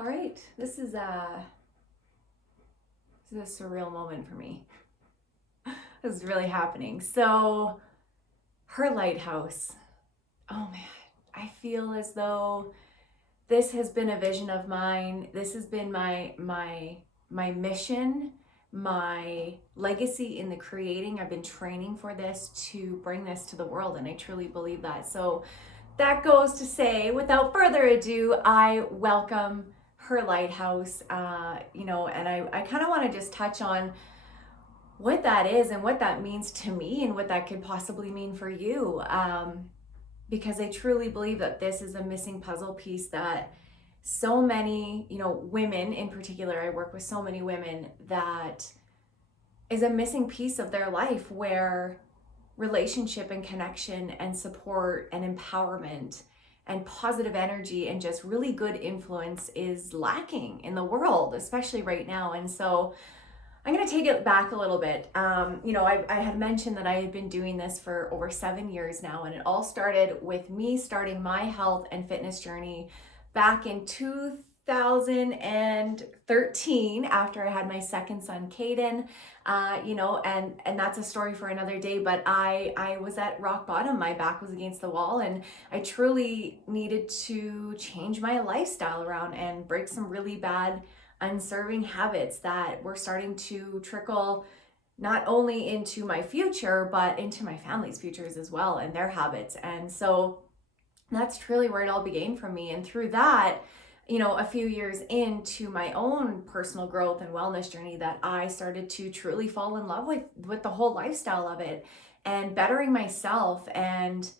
All right, this is a surreal moment for me. This is really happening. So, her lighthouse. Oh man, I feel as though this has been a vision of mine. This has been my mission, my legacy in the creating. I've been training for this to bring this to the world, and I truly believe that. So, that goes to say, without further ado, I welcome her lighthouse. And I kind of want to just touch on what that is and what that means to me and what that could possibly mean for you. Because I truly believe that this is a missing puzzle piece that so many, women in particular, I work with so many women, that is a missing piece of their life where relationship and connection and support and empowerment and positive energy and just really good influence is lacking in the world, especially right now. And so I'm going to take it back a little bit. I had mentioned that I had been doing this for over 7 years now, and it all started with me starting my health and fitness journey back in 2013 after I had my second son, Caden. And that's a story for another day, but I was at rock bottom. My back was against the wall, and I truly needed to change my lifestyle around and break some really bad unserving habits that were starting to trickle not only into my future, but into my family's futures as well and their habits. And so that's truly where it all began for me. And through that, a few years into my own personal growth and wellness journey, that I started to truly fall in love with the whole lifestyle of it and bettering myself and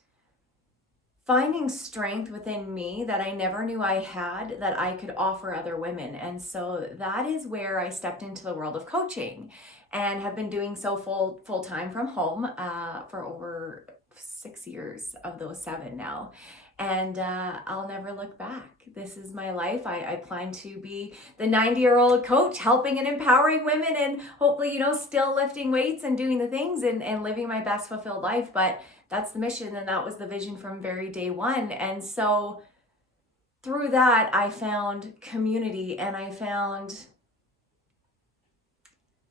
finding strength within me that I never knew I had that I could offer other women. And so that is where I stepped into the world of coaching and have been doing so full time from home for over 6 years of those 7 now. And I'll never look back. This is my life. I plan to be the 90-year-old coach helping and empowering women and hopefully, still lifting weights and doing the things and living my best fulfilled life. But that's the mission, and that was the vision from very day one. And so through that, I found community and I found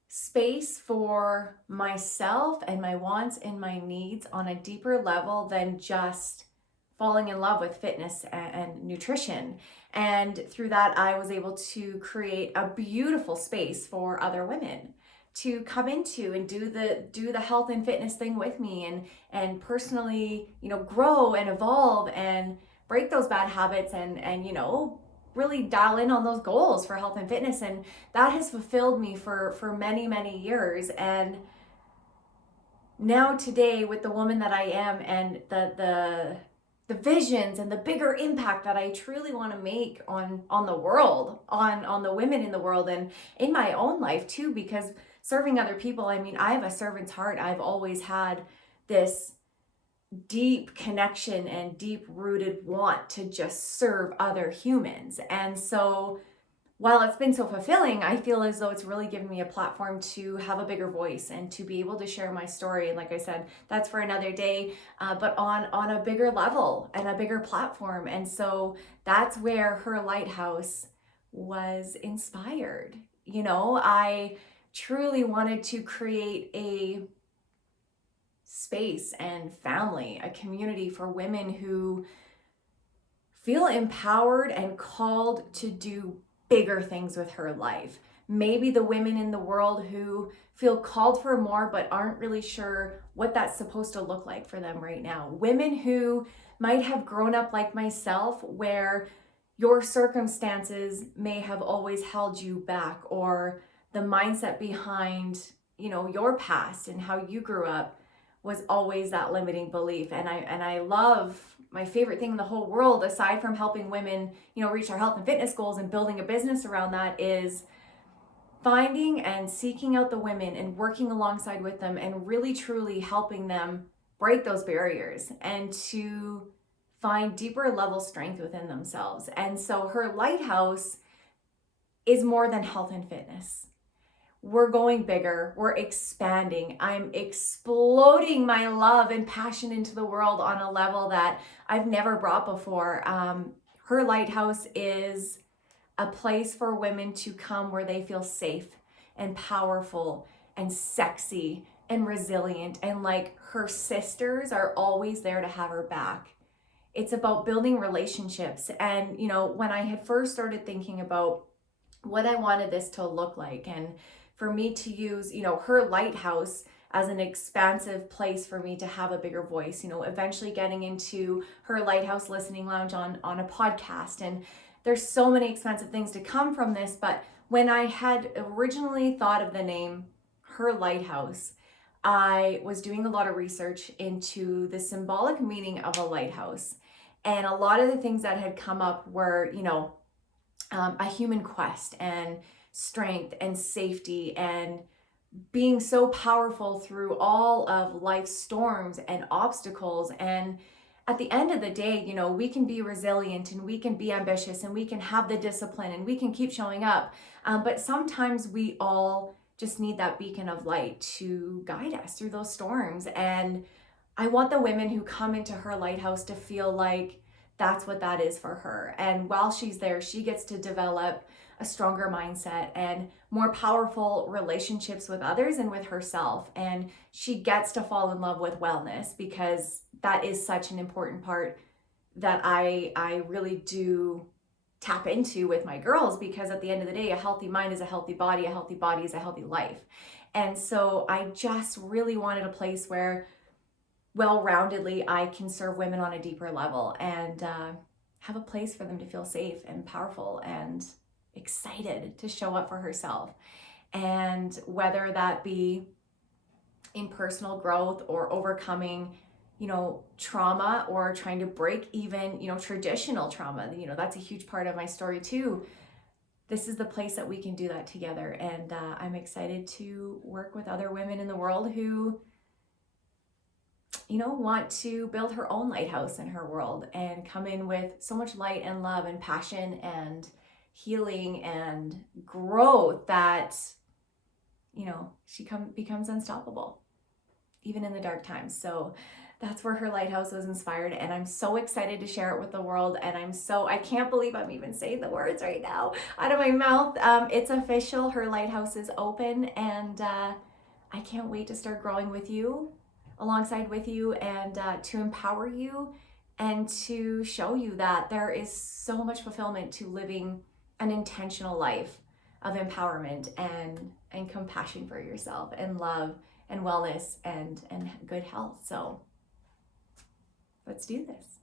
space for myself and my wants and my needs on a deeper level than just falling in love with fitness and nutrition. And through that, I was able to create a beautiful space for other women to come into and do the health and fitness thing with me and personally, grow and evolve and break those bad habits and really dial in on those goals for health and fitness. And that has fulfilled me for many, many years. And now today, with the woman that I am and the visions and the bigger impact that I truly want to make on the world, on the women in the world and in my own life too, because serving other people, I have a servant's heart. I've always had this deep connection and deep rooted want to just serve other humans. And so while it's been so fulfilling, I feel as though it's really given me a platform to have a bigger voice and to be able to share my story. And like I said, that's for another day, but on a bigger level and a bigger platform. And so that's where her lighthouse was inspired. I truly wanted to create a space and family, a community for women who feel empowered and called to do bigger things with her life. Maybe the women in the world who feel called for more but aren't really sure what that's supposed to look like for them right now. Women who might have grown up like myself, where your circumstances may have always held you back, or the mindset behind, your past and how you grew up was always that limiting belief. And I love, my favorite thing in the whole world, aside from helping women, reach their health and fitness goals and building a business around that, is finding and seeking out the women and working alongside with them and really truly helping them break those barriers and to find deeper level strength within themselves. And so her lighthouse is more than health and fitness. We're going bigger, we're expanding. I'm exploding my love and passion into the world on a level that I've never brought before. Her lighthouse is a place for women to come where they feel safe and powerful and sexy and resilient, and like her sisters are always there to have her back. It's about building relationships. And, when I had first started thinking about what I wanted this to look like, and for me to use, her lighthouse as an expansive place for me to have a bigger voice, eventually getting into her lighthouse listening lounge on a podcast. And there's so many expensive things to come from this. But when I had originally thought of the name Her Lighthouse, I was doing a lot of research into the symbolic meaning of a lighthouse. And a lot of the things that had come up were, a human quest and strength and safety and being so powerful through all of life's storms and obstacles. And at the end of the day, we can be resilient and we can be ambitious and we can have the discipline and we can keep showing up. But sometimes we all just need that beacon of light to guide us through those storms. And I want the women who come into her lighthouse to feel like that's what that is for her. And while she's there, she gets to develop a stronger mindset and more powerful relationships with others and with herself. And she gets to fall in love with wellness, because that is such an important part that I really do tap into with my girls, because at the end of the day, a healthy mind is a healthy body is a healthy life. And so I just really wanted a place where well-roundedly I can serve women on a deeper level and have a place for them to feel safe and powerful and excited to show up for herself. And whether that be in personal growth or overcoming trauma, or trying to break even traditional trauma, that's a huge part of my story too. This is the place that we can do that together. And I'm excited to work with other women in the world who want to build her own lighthouse in her world and come in with so much light and love and passion and healing and growth that she becomes unstoppable even in the dark times. So that's where Her Lighthouse was inspired, and I'm so excited to share it with the world. And I can't believe I'm even saying the words right now out of my mouth. It's official. Her Lighthouse is open, and I can't wait to start growing with you, alongside with you, and to empower you and to show you that there is so much fulfillment to living an intentional life of empowerment and compassion for yourself and love and wellness and good health. So let's do this.